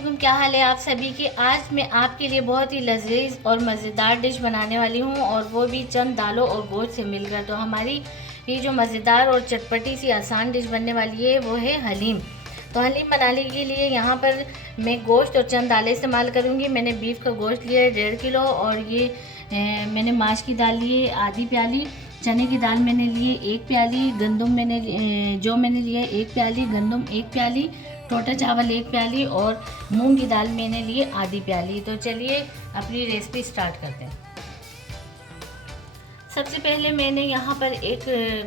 वालेकुम, क्या हाल है आप सभी की। आज मैं आपके लिए बहुत ही लजीज और मज़ेदार डिश बनाने वाली हूँ, और वो भी चंद दालों और गोश्त से मिलकर। तो हमारी ये जो मज़ेदार और चटपटी सी आसान डिश बनने वाली है वो है हलीम। तो हलीम बनाने के लिए यहाँ पर मैं गोश्त और चंद दालें इस्तेमाल करूँगी। मैंने बीफ का गोश्त लिया है 1.5 किलो, और ये मैंने माश की दाल ली है आधी प्याली, चने की दाल मैंने लिए 1 प्याली, गंदम जो मैंने लिए 1 प्याली, गंदम 1 प्याली, टोटा चावल 1 प्याली, और मूंग की दाल मैंने लिए आधी प्याली। तो चलिए अपनी रेसिपी स्टार्ट करते हैं। सबसे पहले मैंने यहाँ पर एक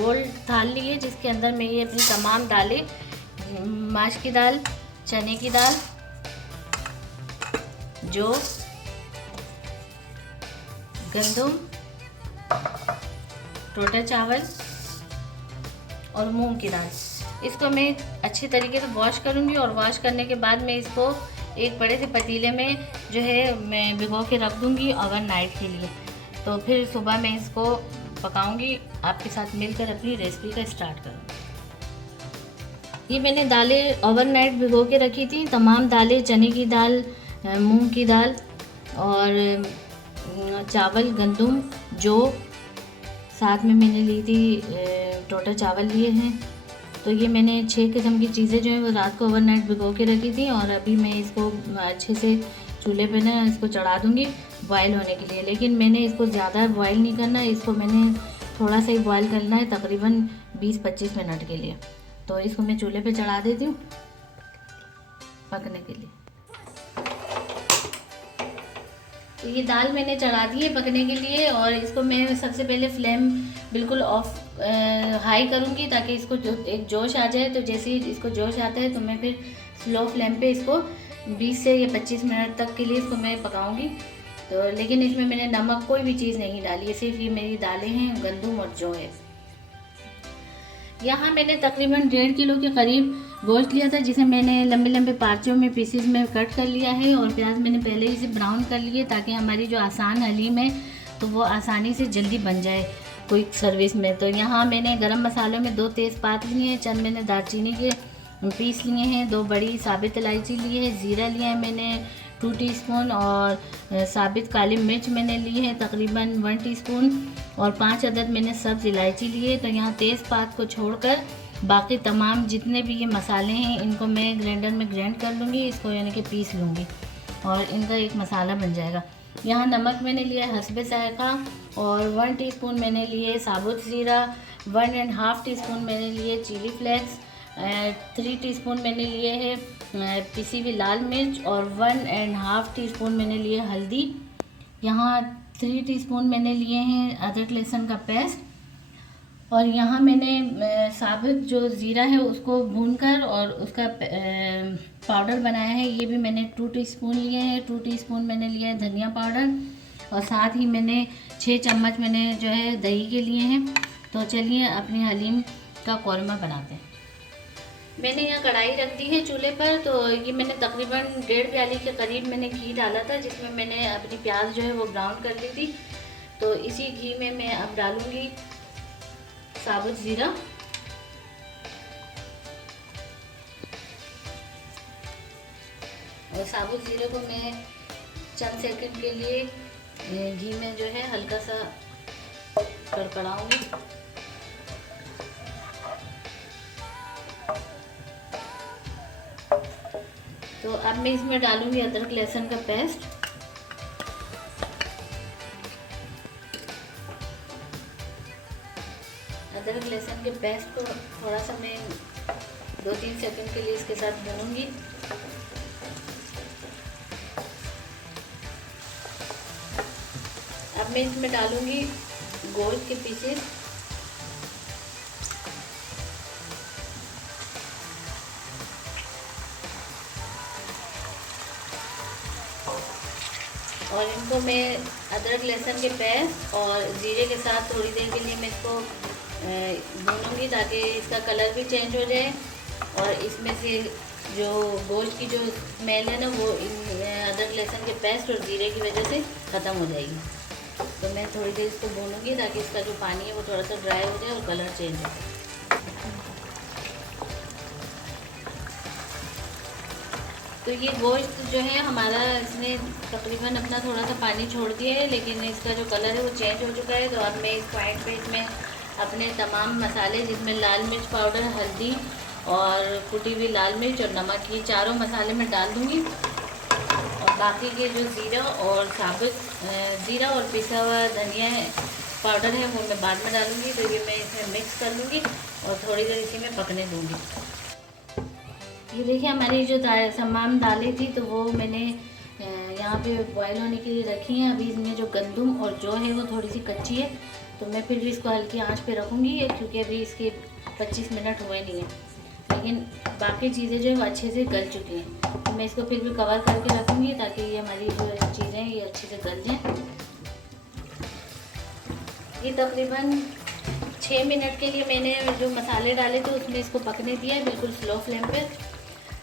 गोल थाल ली है, जिसके अंदर मैं ये अपनी तमाम दालें, माश की दाल, चने की दाल, जो गंदम, टोटा चावल और मूंग की दाल, इसको मैं अच्छी तरीके से वॉश करूँगी। और वॉश करने के बाद मैं इसको एक बड़े से पतीले में जो है मैं भिगो के रख दूँगी ओवरनाइट के लिए। तो फिर सुबह मैं इसको पकाऊँगी, आपके साथ मिलकर अपनी रेसिपी का स्टार्ट करूँगी। ये मैंने दालें ओवरनाइट भिगो के रखी थी, तमाम दालें, चने की दाल, मूंग की दाल और चावल, गंदम, जो साथ में मैंने ली थी टोटा चावल लिए हैं। तो ये मैंने 6 किस्म की चीज़ें जो है वो रात को ओवरनाइट भिगो के रखी थी, और अभी मैं इसको अच्छे से चूल्हे पे ना इसको चढ़ा दूँगी बॉयल होने के लिए। लेकिन मैंने इसको ज़्यादा बॉयल नहीं करना है, इसको मैंने थोड़ा सा ही बॉयल करना है, तकरीबन 20-25 मिनट के लिए। तो इसको मैं चूल्हे पे चढ़ा देती हूँ पकने के लिए। तो ये दाल मैंने चढ़ा दी है पकने के लिए, और इसको मैं सबसे पहले फ्लेम बिल्कुल ऑफ हाई करूँगी, ताकि इसको एक जोश आ जाए। तो जैसे ही इसको जोश आता है तो मैं फिर स्लो फ्लेम पे इसको 20 से या 25 मिनट तक के लिए इसको मैं पकाऊंगी। तो लेकिन इसमें मैंने नमक कोई भी चीज़ नहीं डाली है, सिर्फ ये मेरी दालें हैं, गंदम और जौ है। यहाँ मैंने तकरीबन 1.5 किलो के करीब गोश्त लिया था, जिसे मैंने लंबे लंबे पार्चों में पीसेस में कट कर लिया है। और प्याज मैंने पहले ही से ब्राउन कर लिए, ताकि हमारी जो आसान हलीम है तो वो आसानी से जल्दी बन जाए क्विक सर्विस में। तो यहाँ मैंने गरम मसालों में 2 तेज़पात लिए हैं, चंद मैंने दालचीनी के पीस लिए हैं, 2 बड़ी साबित इलायची लिए है, ज़ीरा लिया है मैंने 2 टीस्पून, और साबित काली मिर्च मैंने ली है तकरीबन 1 टीस्पून, और 5 अदद मैंने सब्ज़ इलायची लिए। तो यहाँ तेज़पात को छोड़कर बाकी तमाम जितने भी ये मसाले हैं इनको मैं ग्राइंडर में ग्राइंड कर लूँगी, इसको यानी कि पीस लूँगी, और इनका एक मसाला बन जाएगा। यहाँ नमक मैंने लिया है हस्बे जायका, और 1 टीस्पून मैंने लिए साबुत ज़ीरा, 1.5 टीस्पून मैंने लिए चिली फ्लेक्स, 3 टीस्पून मैंने लिए है पिसी हुई लाल मिर्च, और 1.5 टीस्पून मैंने लिए हल्दी। यहाँ 3 टीस्पून मैंने लिए हैं अदरक लहसुन का पेस्ट, और यहाँ मैंने साबुत जो ज़ीरा है उसको भूनकर और उसका पाउडर बनाया है, ये भी मैंने 2 टीस्पून लिए हैं। 2 टीस्पून मैंने लिया है धनिया पाउडर, और साथ ही मैंने 6 चम्मच मैंने जो है दही के लिए हैं। तो चलिए अपनी हलीम का कौरमा बनाते हैं। मैंने यहाँ कढ़ाई रख दी है चूल्हे पर। तो ये मैंने तकरीबन 1.5 प्याली के करीब मैंने घी डाला था, जिसमें मैंने अपनी प्याज जो है वो ब्राउन कर ली थी। तो इसी घी में मैं अब डालूँगी साबुत ज़ीरा, और साबुत ज़ीरे को मैं चंद सेकंड के लिए घी में जो है हल्का सा कड़कड़ाऊँगी। तो अब मैं इसमें डालूँगी अदरक लहसुन का पेस्ट, अदरक लहसुन के पेस्ट को थोड़ा सा मैं 2-3 सेकंड के लिए इसके साथ भूनूंगी। अब मैं इसमें डालूंगी गोश्त के पीसेस, और इनको मैं अदरक लहसुन के पेस्ट और ज़ीरे के साथ थोड़ी देर के लिए मैं इसको भूनूंगी, ताकि इसका कलर भी चेंज हो जाए, और इसमें से जो गोश्त की जो स्मेल है ना वो अदरक लहसुन के पेस्ट और ज़ीरे की वजह से ख़त्म हो जाएगी। तो मैं थोड़ी देर इसको भूनूंगी, ताकि इसका जो पानी है वो थोड़ा सा ड्राई हो जाए और कलर चेंज हो जाए। तो ये गोश्त जो है हमारा, इसने तकरीबन अपना थोड़ा सा पानी छोड़ दिया है, लेकिन इसका जो कलर है वो चेंज हो चुका है। तो अब मैं इस पॉइंट पे इसमें अपने तमाम मसाले, जिसमें लाल मिर्च पाउडर, हल्दी और कुटी हुई लाल मिर्च और नमक, ये चारों मसाले मैं डाल दूँगी। और बाकी के जो ज़ीरा और साबुत ज़ीरा और पिसा हुआ धनिया पाउडर है वो मैं बाद में डालूँगी। तो ये मैं इसमें मिक्स कर लूँगी और थोड़ी देर इसी में पकने दूँगी। ये देखिए हमारी जो तमाम दालें थी तो वो मैंने यहाँ पे बॉयल होने के लिए रखी हैं। अभी इसमें जो गंदम और जौ है वो थोड़ी सी कच्ची है, तो मैं फिर भी इसको हल्की आंच पे रखूँगी, क्योंकि अभी इसके 25 मिनट हुए नहीं हैं, लेकिन बाकी चीज़ें जो है वो अच्छे से गल चुकी हैं। तो मैं इसको फिर भी कवर करके रखूँगी ताकि ये हमारी जो चीज़ें हैं ये अच्छे से गल जाएँ। ये तकरीबन 6 मिनट के लिए मैंने जो मसाले डाले थे उसमें इसको पकने दिया है, बिल्कुल स्लो फ्लेम पे।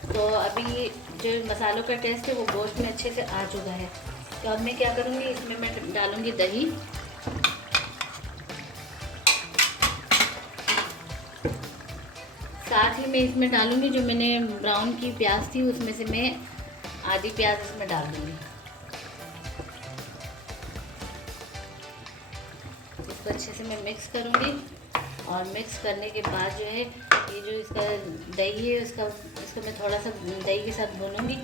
तो अभी जो मसालों का टेस्ट है वो गोश्त में अच्छे से आ चुका है। तो अब मैं क्या करूँगी, इसमें मैं डालूँगी दही, साथ ही मैं इसमें डालूँगी जो मैंने ब्राउन की प्याज थी उसमें से मैं आधी प्याज इसमें डाल दूँगी। इसको अच्छे से मैं मिक्स करूँगी और मिक्स करने के बाद जो है ये जो इसका दही है इसको मैं थोड़ा सा दही के साथ भूनूंगी,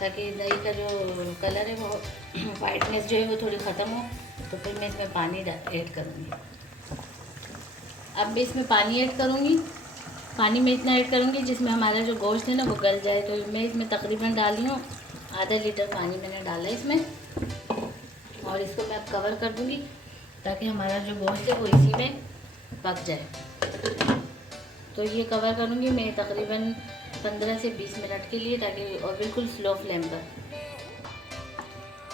ताकि दही का जो कलर है वो वाइटनेस जो है वो थोड़ी ख़त्म हो। तो फिर मैं इसमें पानी ऐड करूँगी। अब मैं इसमें पानी ऐड करूँगी। पानी में इतना ऐड करूँगी जिसमें हमारा जो गोश्त है ना वो गल जाए। तो मैं इसमें तकरीबन डाल रही हूँ आधा लीटर पानी मैंने डाला है इसमें, और इसको मैं अब कवर कर दूँगी ताकि हमारा जो गोश्त है वो इसी में पक जाए। तो ये कवर करूँगी मैं तकरीबन 15 से 20 मिनट के लिए, ताकि और बिल्कुल स्लो फ्लेम पर।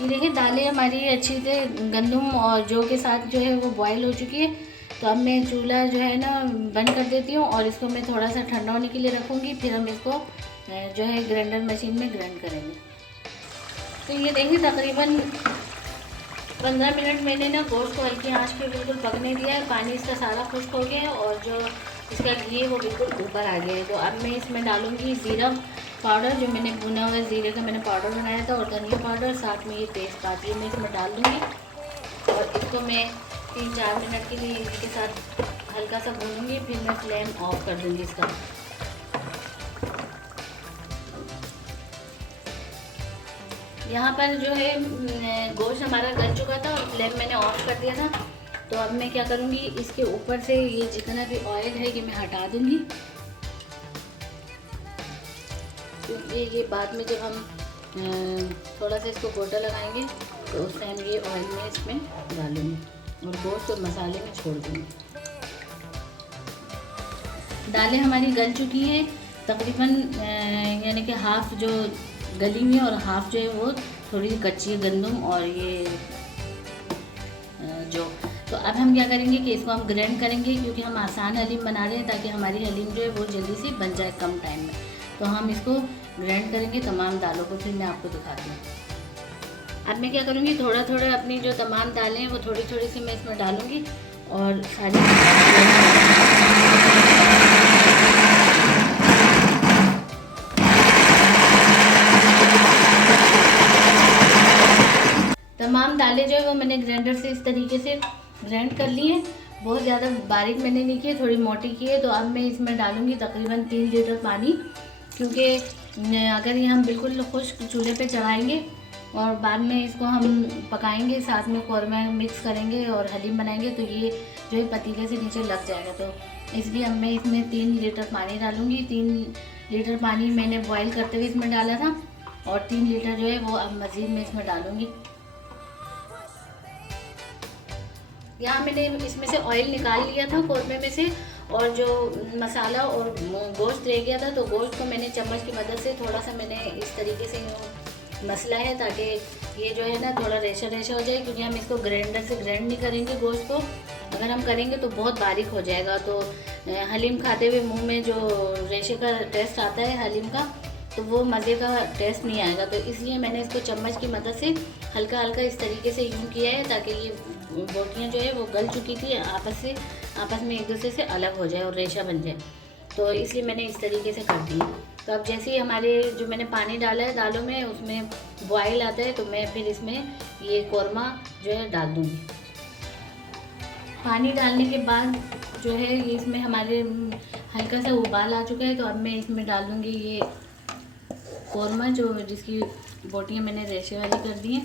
ये देखिए दालें हमारी अच्छी से गंदम और जौ के साथ जो है वो बॉयल हो चुकी है। तो अब मैं चूल्हा जो है ना बंद कर देती हूँ और इसको मैं थोड़ा सा ठंडा होने के लिए रखूँगी, फिर हम इसको जो है ग्राइंडर मशीन में ग्राइंड करेंगे। तो ये देखिए तकरीबन 15 मिनट मैंने ना गोश्त को हल्की आंच पे बिल्कुल पकने दिया है। पानी इसका सारा खुश्क हो गया है और जो इसका घी है वो बिल्कुल ऊपर आ गया है। तो अब मैं इसमें डालूँगी ज़ीरा पाउडर, जो मैंने भुना हुआ ज़ीरे का मैंने पाउडर बनाया था, और धनिया पाउडर, साथ में ये तेज़पात ये मैं इसमें डाल दूँगी। और इसको मैं 3-4 मिनट के लिए इसी के साथ हल्का सा भूनूँगी, फिर मैं फ्लेम ऑफ कर दूँगी इसका। यहाँ पर जो है गोश्त हमारा गल चुका था और फ्लेम मैंने ऑफ कर दिया था। तो अब मैं क्या करूँगी, इसके ऊपर से ये जितना भी ऑयल है ये मैं हटा दूँगी, क्योंकि ये बाद में जब हम थोड़ा सा इसको गोटा लगाएंगे तो उस टाइम ये ऑयल में इसमें डालूँगी और गोश्त और मसाले में छोड़ दूँगी। दालें हमारी गल चुकी हैं तकरीबन, यानी कि हाफ़ जो गली हुई है और हाफ़ जो है वो थोड़ी सी कच्ची है, गंदम और ये जो। तो अब हम क्या करेंगे कि इसको हम ग्राइंड करेंगे, क्योंकि हम आसान हलीम बना रहे हैं ताकि हमारी हलीम जो है वो जल्दी से बन जाए कम टाइम में। तो हम इसको ग्राइंड करेंगे तमाम दालों को, फिर मैं आपको दिखाती हूँ। अब मैं क्या करूँगी, थोड़ा थोड़ा अपनी जो तमाम दालें हैं वो थोड़ी थोड़ी सी मैं इसमें डालूँगी और सारी तमाम दालें जो है वो मैंने ग्राइंडर से इस तरीके से ग्राइंड कर ली है। बहुत ज़्यादा बारीक मैंने नहीं की है, थोड़ी मोटी की है। तो अब मैं इसमें डालूँगी तकरीबन 3 लीटर पानी, क्योंकि अगर ये हम बिल्कुल खुश्क चूल्हे पे चढ़ाएंगे और बाद में इसको हम पकाएंगे, साथ में कौरमा मिक्स करेंगे और हलीम बनाएंगे, तो ये जो है पतीले से नीचे लग जाएगा। तो इसलिए अब मैं इसमें 3 लीटर पानी डालूँगी। 3 लीटर पानी मैंने बॉयल करते हुए इसमें डाला था और 3 लीटर जो है वो अब मज़ीद मैं इसमें डालूँगी। यहाँ मैंने इसमें से ऑयल निकाल लिया था कौरमे में से, और जो मसाला और गोश्त रह गया था तो गोश्त को मैंने चम्मच की मदद से थोड़ा सा मैंने इस तरीके से मसला है, ताकि ये जो है ना थोड़ा रेशा रेशा हो जाए, क्योंकि हम इसको ग्राइंडर से ग्राइंड नहीं करेंगे गोश्त को। अगर हम करेंगे तो बहुत बारीक हो जाएगा, तो हलीम खाते हुए मुंह में जो रेशे का टेस्ट आता है हलीम का, तो वो मज़े का टेस्ट नहीं आएगा। तो इसलिए मैंने इसको चम्मच की मदद से हल्का हल्का इस तरीके से यूँ किया है, ताकि ये बोटियाँ जो है वो गल चुकी थी आपस में एक दूसरे से अलग हो जाए और रेशा बन जाए। तो इसलिए मैंने इस तरीके से कर दी। तो अब जैसे ही हमारे जो मैंने पानी डाला है दालों में उसमें बॉयल आता है तो मैं फिर इसमें ये कौरमा जो है डाल दूँगी। पानी डालने के बाद जो है ये इसमें हमारे हल्का सा उबाल आ चुका है, तो अब मैं इसमें डाल दूँगी ये कौरमा जो जिसकी बोटियाँ मैंने रेशे वाली कर दी हैं।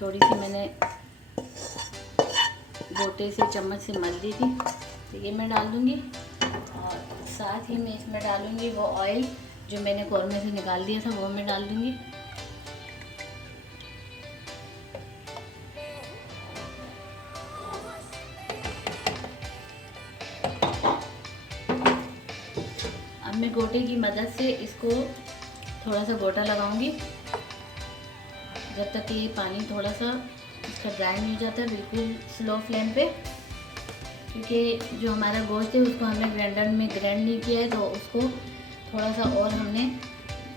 थोड़ी सी मैंने बोटे से चम्मच से मल दी थी, तो ये मैं डाल दूँगी। और साथ ही मैं इसमें डालूँगी वो ऑयल जो मैंने कौरमे से निकाल दिया था, वो मैं डाल दूँगी। अब मैं गोटे की मदद से इसको थोड़ा सा गोटा लगाऊंगी जब तक कि ये पानी थोड़ा सा इसका ड्राई नहीं हो जाता, बिल्कुल स्लो फ्लेम पे, क्योंकि जो हमारा गोश्त है उसको हमने ग्राइंडर में ग्राइंड नहीं किया है, तो उसको थोड़ा सा और हमने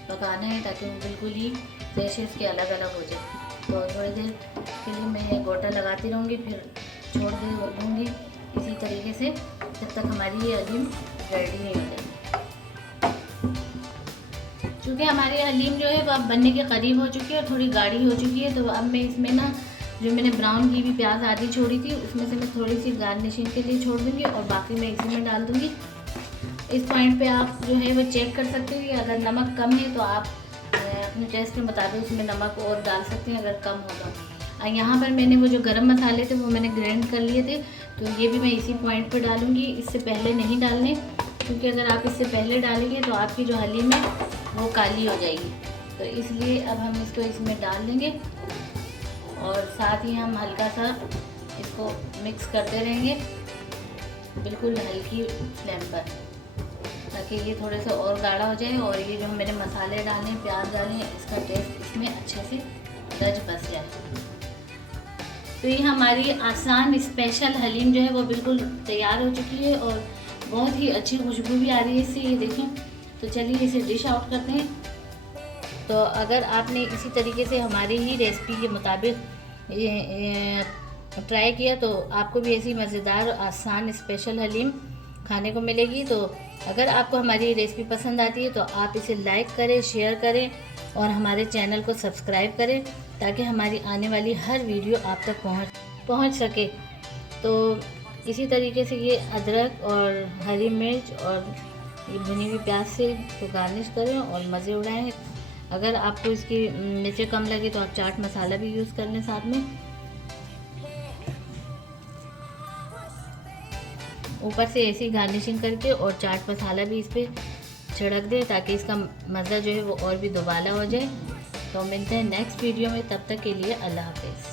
पकाना है ताकि वो बिल्कुल ही रेशेस के अलग अलग हो जाए। तो थोड़ी देर के लिए मैं गोटा लगाती रहूँगी, फिर छोड़ दूँगी इसी तरीके से जब तक हमारी ये हलीम रेडी नहीं हो जाती। क्योंकि हमारी हलीम जो है वो अब बनने के करीब हो चुकी है और थोड़ी गाढ़ी हो चुकी है, तो अब मैं इसमें ना जो मैंने ब्राउन की भी प्याज आधी छोड़ी थी उसमें से मैं थोड़ी सी गार्निशिंग के लिए छोड़ दूँगी और बाकी मैं इसी में डाल दूँगी। इस पॉइंट पे आप जो है वो चेक कर सकते हैं कि अगर नमक कम है तो आप अपने टेस्ट के मुताबिक उसमें नमक और डाल सकते हैं अगर कम होगा। यहाँ पर मैंने वो जो गरम मसाले थे वो मैंने ग्राइंड कर लिए थे, तो ये भी मैं इसी पॉइंट पर डालूँगी, इससे पहले नहीं डालने, क्योंकि अगर आप इससे पहले डालेंगे तो आपकी जो हलीम है वो काली हो जाएगी। तो इसलिए अब हम इसको इसमें डाल देंगे और साथ ही हम हल्का सा इसको मिक्स करते रहेंगे बिल्कुल हल्की फ्लेम पर, ताकि ये थोड़े से और गाढ़ा हो जाए और ये जो मैंने मसाले डाले प्याज डाले इसका टेस्ट इसमें अच्छे से रच बस जाए। तो ये हमारी आसान स्पेशल हलीम जो है वो बिल्कुल तैयार हो चुकी है और बहुत ही अच्छी खुशबू भी आ रही है इससे, ये देखें। तो चलिए इसे डिश आउट करते हैं। तो अगर आपने इसी तरीके से हमारी ही रेसिपी के मुताबिक ट्राई किया तो आपको भी ऐसी मज़ेदार और आसान स्पेशल हलीम खाने को मिलेगी। तो अगर आपको हमारी रेसिपी पसंद आती है तो आप इसे लाइक करें, शेयर करें और हमारे चैनल को सब्सक्राइब करें ताकि हमारी आने वाली हर वीडियो आप तक पहुंच सके। तो इसी तरीके से ये अदरक और हरी मिर्च और ये भुनी हुई प्याज से तो गार्निश करें और मज़े उड़ाएं। अगर आपको इसकी मिर्चें कम लगे तो आप चाट मसाला भी यूज़ कर लें साथ में। ऊपर से ऐसी गार्निशिंग करके और चाट मसाला भी इस पर छिड़क दें ताकि इसका मज़ा जो है वो और भी दोबारा हो जाए। तो मिलते हैं नेक्स्ट वीडियो में, तब तक के लिए अल्लाह हाफ़िज़।